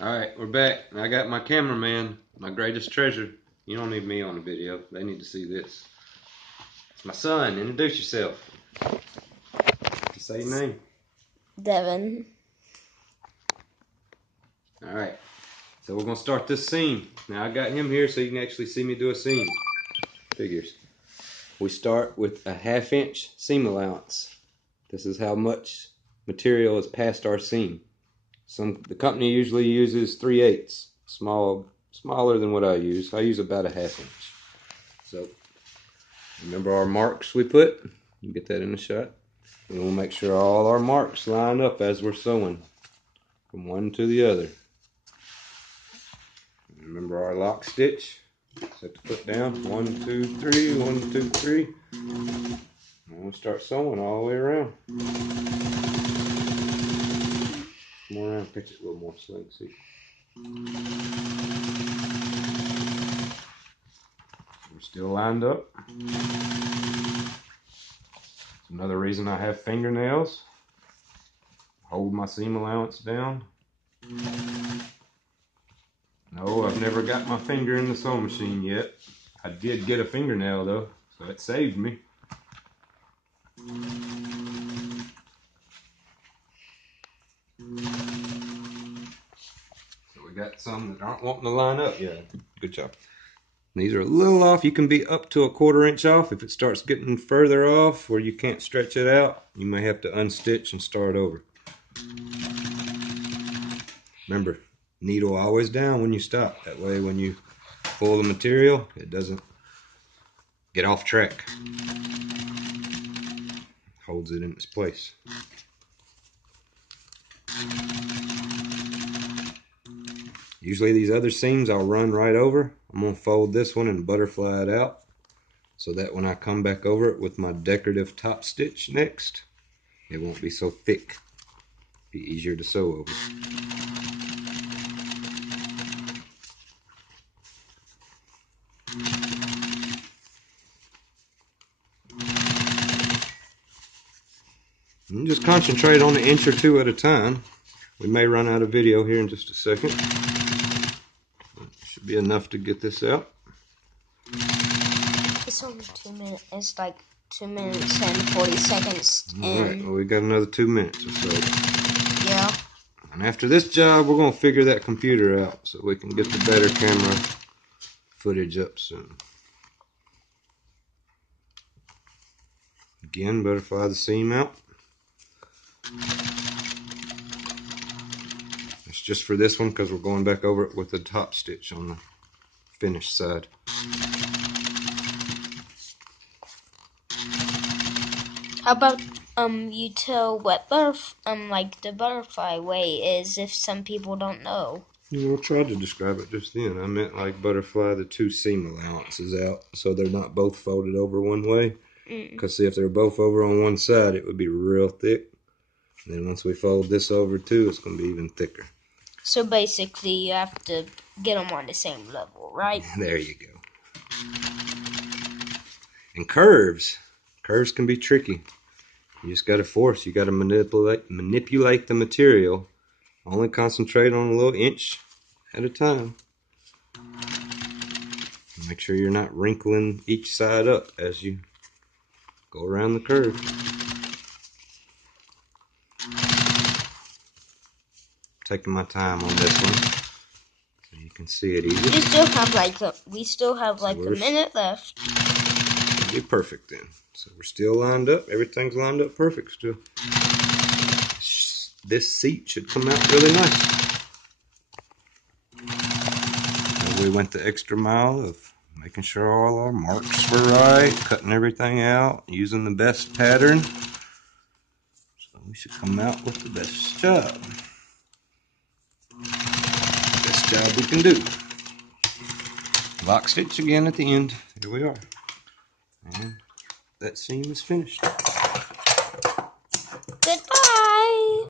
Alright, we're back. I got my cameraman, my greatest treasure. You don't need me on the video. They need to see this. It's my son. Introduce yourself. Say your name. Devin. Alright, so we're going to start this seam. Now I got him here so you can actually see me do a seam. Figures. We start with a 1/2 inch seam allowance. This is how much material is past our seam. The company usually uses 3/8, smaller than what I use. I use about a 1/2 inch. So remember our marks we put? You get that in the shot. And we'll make sure all our marks line up as we're sewing from one to the other. Remember our lock stitch. Set the foot down. 1, 2, 3. 1, 2, 3. And we'll start sewing all the way around. Come around, pitch it a little more so I can see. We're still lined up. It's another reason I have fingernails. Hold my seam allowance down. No, I've never got my finger in the sewing machine yet. I did get a fingernail though, so it saved me. So we got some that aren't wanting to line up yet. Good job. These are a little off. You can be up to a 1/4 inch off. If it starts getting further off where you can't stretch it out, you may have to unstitch and start over. Remember, needle always down when you stop. That way when you pull the material, it doesn't get off track. Holds it in its place. Usually these other seams I'll run right over. I'm going to fold this one and butterfly it out so that when I come back over it with my decorative top stitch next, it won't be so thick. Be easier to sew over. And just concentrate on an inch or two at a time. We may run out of video here in just a second. Should be enough to get this out. It's only 2 minutes. It's like 2 minutes and 40 seconds. Alright, well we got another 2 minutes or so. Yeah. And after this job, we're going to figure that computer out so we can get the better camera footage up soon. Again, butterfly the seam out. It's just for this one because we're going back over it with the top stitch on the finished side. How about you tell what like the butterfly way is if some people don't know? I tried to describe it just then. I meant like butterfly the 2 seam allowances out so they're not both folded over one way. Because see, if they're both over on one side, it would be real thick. And then once we fold this over too, it's going to be even thicker. So basically, you have to get them on the same level, right? There you go. And curves can be tricky. You just got to force. You got to manipulate the material. Only concentrate on a little inch at a time. Make sure you're not wrinkling each side up as you go around the curve. Taking my time on this one so you can see it easy. We still have like a minute left. It'll be perfect then. So we're still lined up. Everything's lined up perfect still. This seat should come out really nice. So we went the extra mile of making sure all our marks were right, cutting everything out, using the best pattern. So we should come out with the best job. Best job we can do. Lock stitch again at the end. Here we are. And that seam is finished.